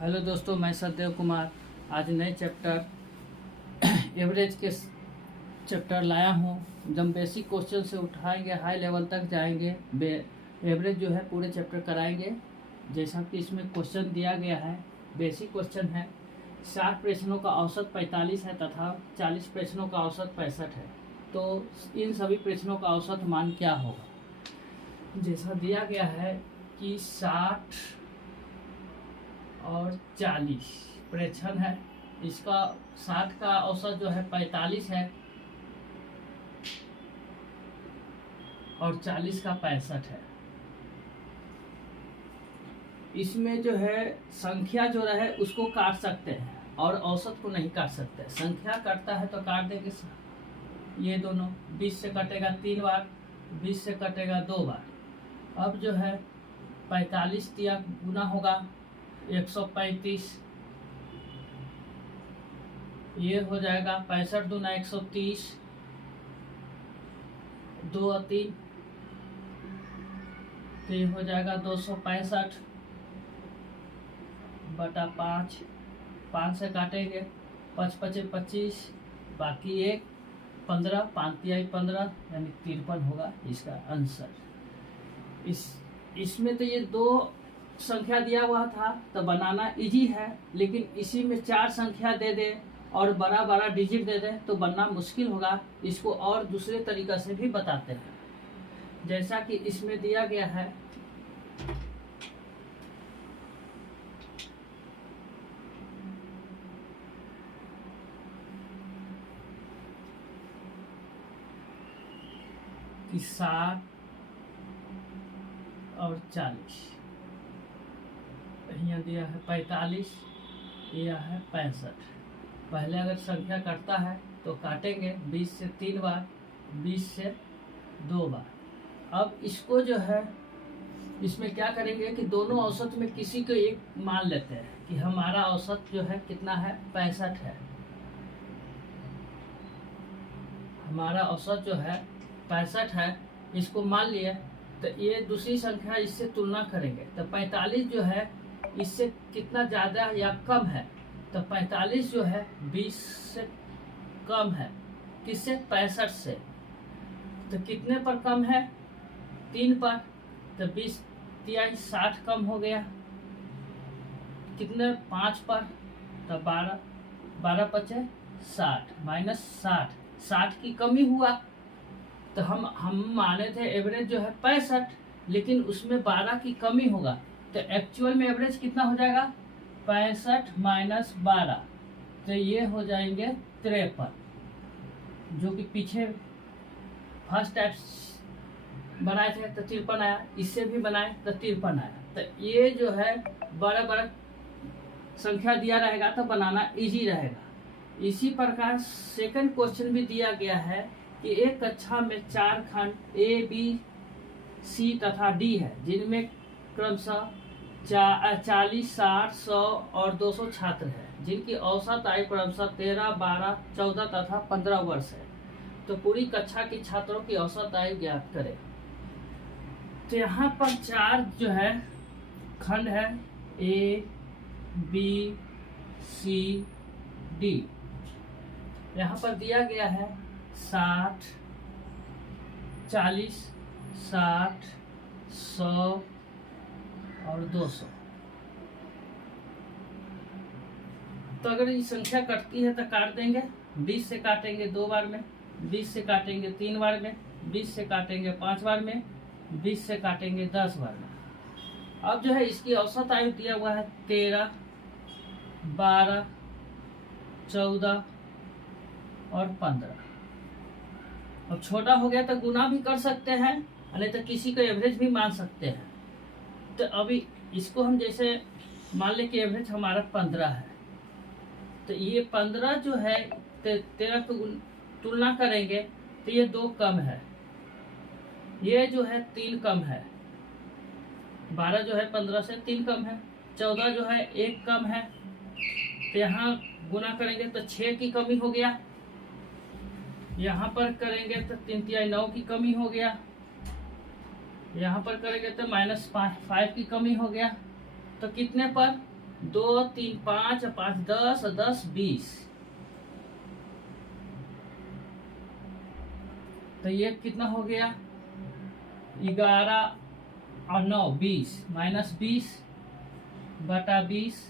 Hello दोस्तों, मैं सत्यदेव कुमार आज नए चैप्टर एवरेज के चैप्टर लाया हूँ। जब बेसिक क्वेश्चन से उठाएंगे हाई लेवल तक जाएंगे, एवरेज जो है पूरे चैप्टर कराएंगे। जैसा कि इसमें क्वेश्चन दिया गया है, बेसिक क्वेश्चन है। 60 प्रश्नों का औसत 45 है तथा 40 प्रश्नों का औसत 65 है। तो इन सभी प्रश्नों का औसत मान क्या होगा? जैसा दिया गया है कि 60 और 40 प्रश्न है। इसका 60 का औसत जो है 45 है और 40 का 65 है। इसमें जो है संख्या जो रहे उसको काट सकते हैं और औसत को नहीं काट सकते। संख्या काटता है तो काट देंगे ये दोनों। 20 से कटेगा 3 बार, 20 से कटेगा 2 बार। अब जो है 45 दिया गुना होगा 135, ये हो जाएगा 65 दूना 130, 2 और 3 तो ये हो जाएगा 265 बटा 5। 5 से काटेंगे 5 पचे 25, बाकी 1 15, 5 तिहाई 15 यानी 53 होगा इसका आंसर। इसमें तो ये 2 संख्या दिया हुआ था तो बनाना इजी है, लेकिन इसी में 4 संख्या दे दे और बड़ा बड़ा डिजिट दे दे तो बनना मुश्किल होगा। इसको और दूसरे तरीका से भी बताते हैं, जैसा कि इसमें दिया गया है। कि 60 और 40, यहाँ दिया है 45, यह है 65। पहले अगर संख्या काटता है तो काटेंगे 20 से 3 बार, 20 से 2 बार। अब इसको जो है इसमें क्या करेंगे कि दोनों औसत में किसी को एक मान लेते हैं कि हमारा औसत जो है कितना है, 65 है। हमारा औसत जो है 65 है, इसको मान लिया। तो ये दूसरी संख्या इससे तुलना करेंगे तो 45 जो है इससे कितना ज़्यादा या कम है। तो 45 जो है 20 से कम है, किससे? 65 से। तो कितने पर कम है? 3 पर। तो 20 तिहाई 60 कम हो गया। कितने? 5 पर। तो 12, 12 पचे 60 माइनस 60 की कमी हुआ। तो हम माने थे एवरेज जो है 65, लेकिन उसमें 12 की कमी होगा। तो एक्चुअल में एवरेज कितना हो जाएगा? 65 माइनस 12, तो ये हो जाएंगे 53, जो कि पीछे फर्स्ट टाइप बनाए थे तो 53 आया, इससे भी बनाए तो 53 आया। तो ये जो है बड़ा बड़ा संख्या दिया रहेगा तो बनाना इजी रहेगा। इसी प्रकार सेकंड क्वेश्चन भी दिया गया है कि एक कक्षा में 4 खंड ए, बी, सी तथा डी है, जिनमें क्रमशः 40, 60, 100 और 200 छात्र हैं, जिनकी औसत आयु क्रमशः 13, 12, 14 तथा 15 वर्ष है। तो पूरी कक्षा के छात्रों की औसत आयु ज्ञात करें। तो यहाँ पर 4 जो है खंड है, ए, बी, सी, डी। यहाँ पर दिया गया है 60, 40, 60, 100 और 200। तो अगर ये संख्या कटती है तो काट देंगे। 20 से काटेंगे 2 बार में, 20 से काटेंगे 3 बार में, 20 से काटेंगे 5 बार में, 20 से काटेंगे 10 बार में। अब जो है इसकी औसत आयु दिया हुआ है 13, 12, 14 और 15। अब छोटा हो गया तो गुना भी कर सकते हैं, नहीं तो किसी को एवरेज भी मान सकते हैं। तो अभी इसको हम जैसे मान ले कि एवरेज हमारा 15 है, तो ये 15 जो है 13 को तुलना करेंगे तो ये 2 कम है, ये जो है 3 कम है। 12 जो है 15 से 3 कम है। 14 जो है 1 कम है। तो यहाँ गुना करेंगे तो 6 की कमी हो गया। यहाँ पर करेंगे तो 3 तिहाई 9 की कमी हो गया। यहाँ पर करेंगे तो -5 की कमी हो गया। तो कितने पर? 2 3 5 5 10 10 20। तो ये कितना हो गया, 11 और 9 20, -20 बटा 20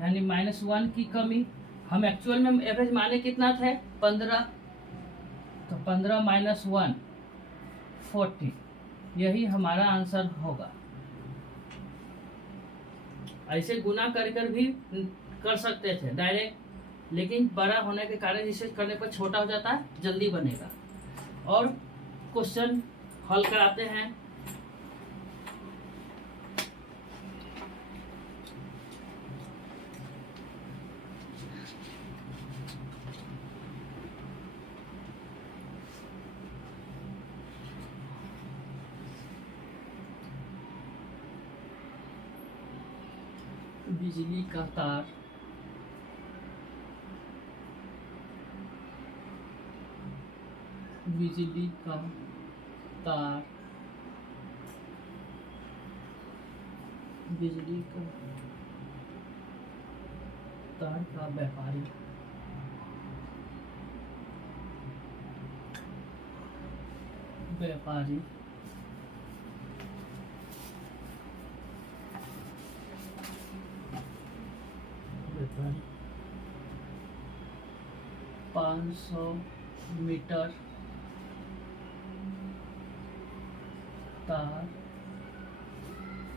यानी -1 की कमी। हम एक्चुअल में एवरेज माने कितना थे, 15, तो 15 - 1 14, यही हमारा आंसर होगा। ऐसे गुना कर भी कर सकते थे डायरेक्ट, लेकिन बड़ा होने के कारण इसे करने पर छोटा हो जाता है, जल्दी बनेगा। और क्वेश्चन हल कराते हैं। बिजली का तार बिजली का तार बिजली का तार का व्यापारी व्यापारी 500 मीटर तार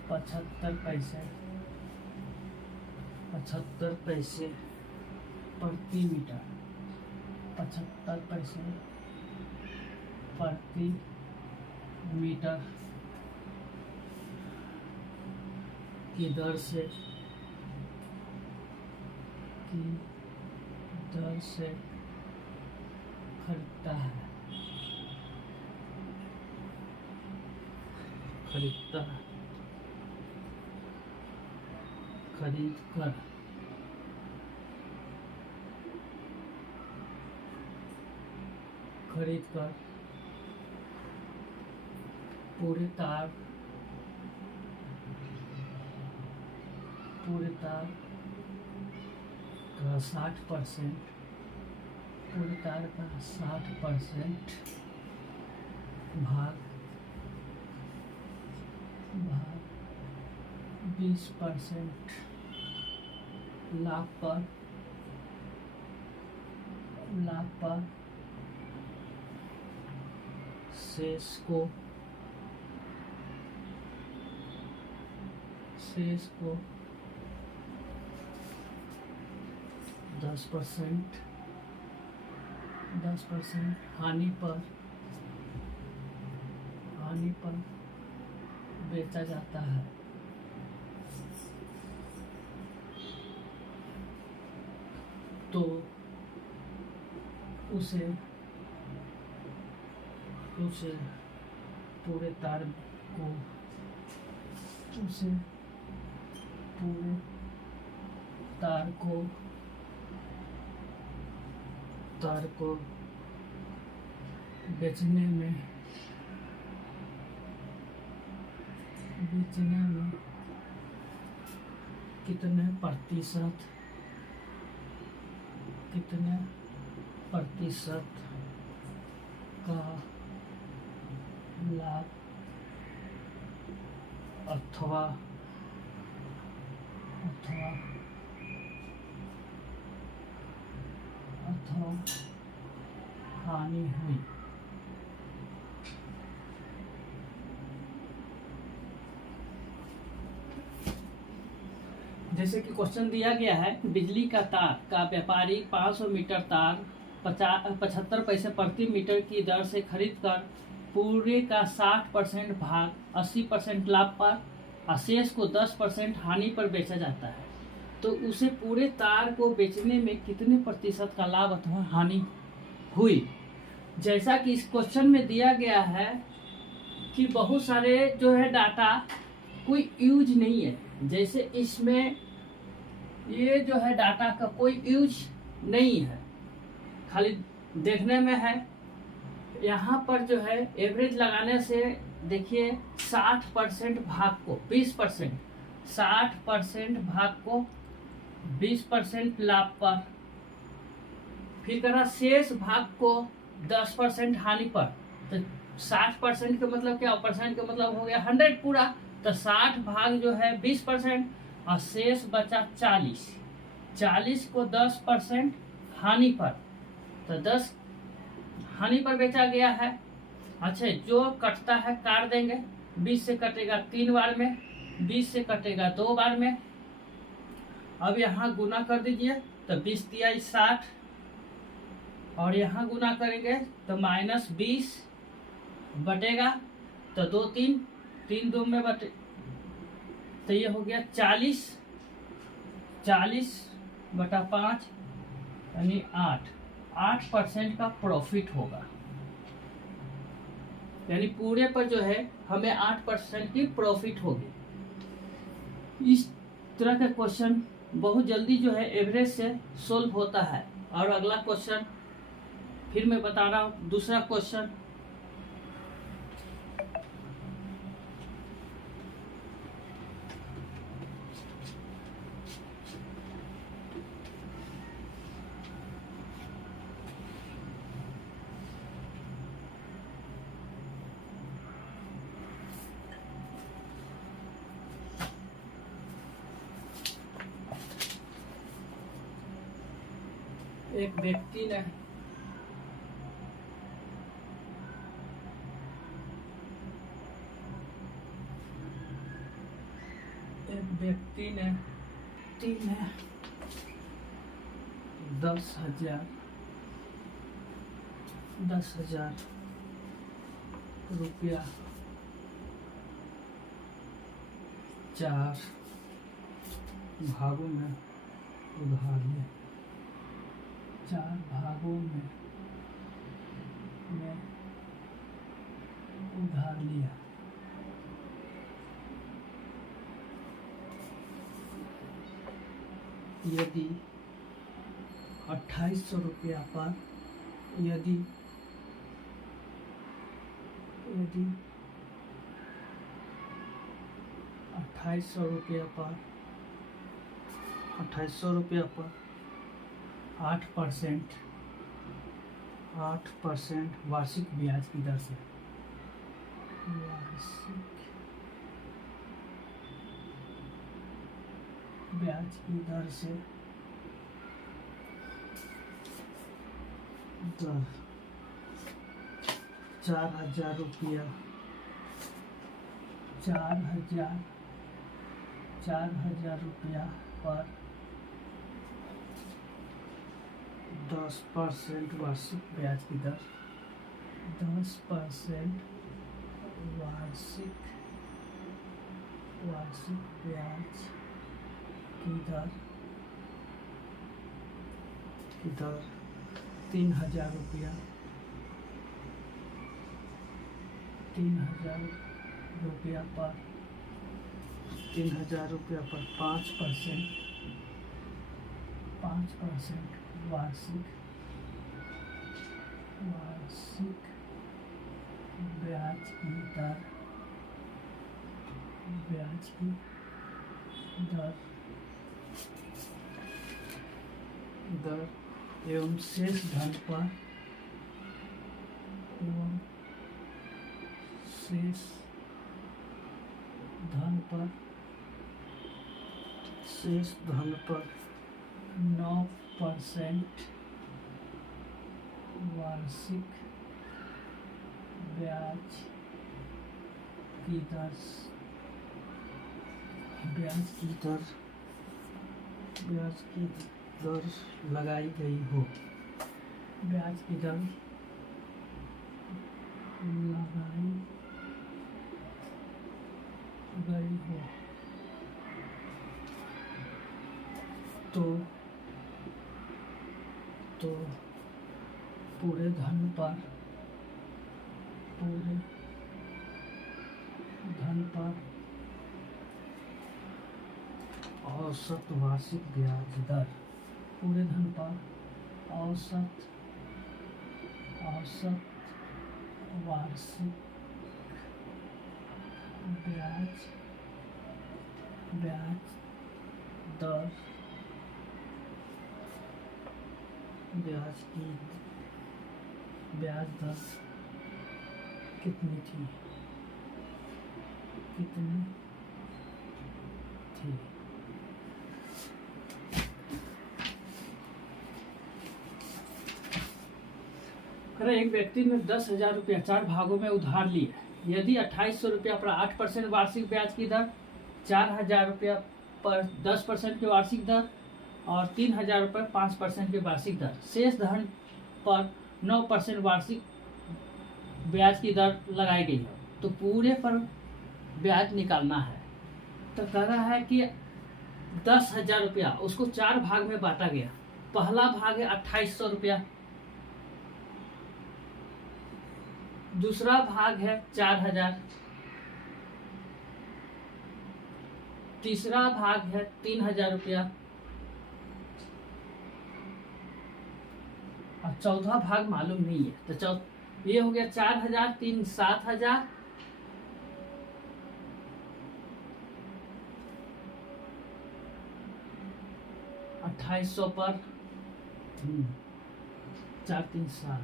75 पैसे प्रति मीटर, 75 पैसे प्रति मीटर की दर से खरीदता है खरीद कर पूरे तार का 60%, पूरे तार का 60% भाग 20% लाभ पर शेष को 10% हानि पर बेचा जाता है। तो उसे पूरे तार को बेचने में कितने प्रतिशत का लाभ अथवा हानि हुई। जैसे कि क्वेश्चन दिया गया है, बिजली का तार का व्यापारी 500 मीटर तार 75 पैसे प्रति मीटर की दर से खरीदकर पूरे का 60% भाग 80% लाभ पर और शेष को 10% हानि पर बेचा जाता है। तो उसे पूरे तार को बेचने में कितने प्रतिशत का लाभ अथवा हानि हुई। जैसा कि इस क्वेश्चन में दिया गया है कि बहुत सारे जो है डाटा कोई यूज नहीं है, जैसे इसमें ये जो है डाटा का कोई यूज नहीं है, खाली देखने में है। यहाँ पर जो है एवरेज लगाने से देखिए 60% भाग को 20%, 60% भाग को 20% लाभ पर, फिर करा शेष भाग को 10% हानि पर। तो 60% का मतलब क्या, परसेंट का मतलब हो गया 100 पूरा। तो 60 भाग जो है 20% और शेष बचा 40। 40 को 10% हानि पर, तो 10 हानि पर बेचा गया है। अच्छा, जो कटता है काट देंगे। 20 से कटेगा 3 बार में, 20 से कटेगा 2 बार में। अब यहाँ गुना कर दीजिए, तो 20 दिया 60 और यहाँ गुना करेंगे तो -20 बटेगा, तो 2 3 3 2 में बटे, तो ये हो गया 40 बटा 5 यानी 8% का प्रॉफिट होगा। यानी पूरे पर जो है हमें 8% की प्रॉफिट होगी। इस तरह का क्वेश्चन बहुत जल्दी जो है एवरेज से सोल्व होता है। और अगला क्वेश्चन फिर मैं बता रहा हूँ, दूसरा क्वेश्चन एक व्यक्ति ने तीन है 10,000 रुपया 4 भागों में उधार लिया। 4 भागों में उधार लिया। यदि 2800 रुपया पर, यदि 2800 रुपया पर 8% वार्षिक ब्याज की दर से, वार्षिक ब्याज की दर से 4,000 रुपया 4,000 रुपया पर 10% वार्षिक ब्याज की दर, 10% वार्षिक ब्याज की दर 3,000 रुपया 3,000 रुपया पर 5% वार्षिक ब्याज की दर एवं शेष धन पर शेष धन पर 9% वार्षिक ब्याज की दर लगाई गई हो। ब्याज की दर लगाई गई हो तो पूरे धन पर औसत वार्षिक ब्याज दर, पूरे धन पर औसत वार्षिक ब्याज दर ब्याज की ब्याज दर कितनी थी अरे एक व्यक्ति ने 10,000 रुपया 4 भागों में उधार लिए। यदि 2800 रुपया पर 8% वार्षिक ब्याज की दर, 4,000 रुपया पर 10% की वार्षिक दर और 3,000 रुपये 5% की वार्षिक दर, शेष धन पर 9% वार्षिक ब्याज की दर लगाई गई है, तो पूरे पर ब्याज निकालना है। तो कह रहा है कि 10,000 रुपया उसको 4 भाग में बांटा गया। पहला भाग है 2800 रुपया, दूसरा भाग है 4,000, तीसरा भाग है 3,000 रुपया और चौथा भाग मालूम नहीं है। तो ये हो गया 4,000, 3 7,000, 2800 पर 4 3 7,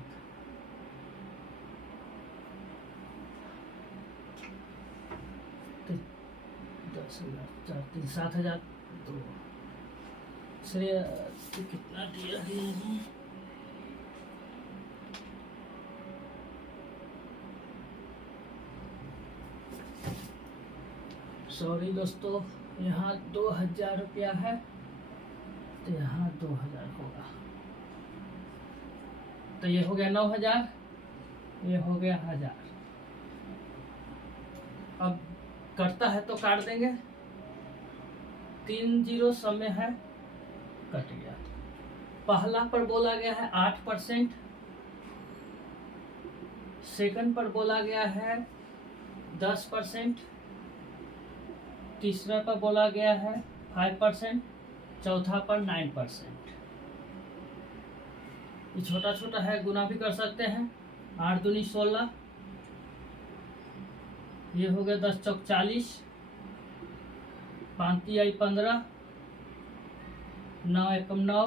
तो 10,000 4 3 7,000, तो कितना दिया है? सॉरी दोस्तों, यहाँ 2,000 रुपया है तो यहाँ 2,000 होगा, तो ये हो गया 9,000, ये हो गया 1,000। अब कटता है तो काट देंगे, 3 0 समय है, कट गया। पहला पर बोला गया है 8%, सेकंड पर बोला गया है 10%, तीसरा पर बोला गया है 5%, चौथा पर 9%। ये छोटा छोटा है, गुना भी कर सकते हैं। 8 दूनी 16, ये हो गया 10 चौक 40, 5 तिहाई 15, 9 एकम 9,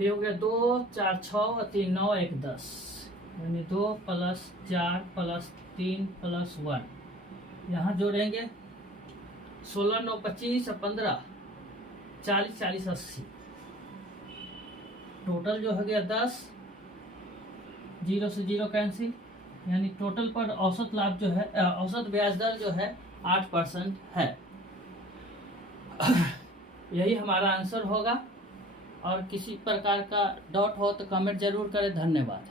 ये हो गया 2 4 6 और 3 9 1 10, यानी 2 + 4 + 3 + 1। यहाँ जोड़ेंगे 16 9 25 और 15 40 40 80, टोटल जो हो गया 10, 0 से 0 कैंसिल, यानी टोटल पर औसत लाभ जो है, औसत ब्याज दर जो है 8% है। यही हमारा आंसर होगा। और किसी प्रकार का डाउट हो तो कमेंट जरूर करें। धन्यवाद।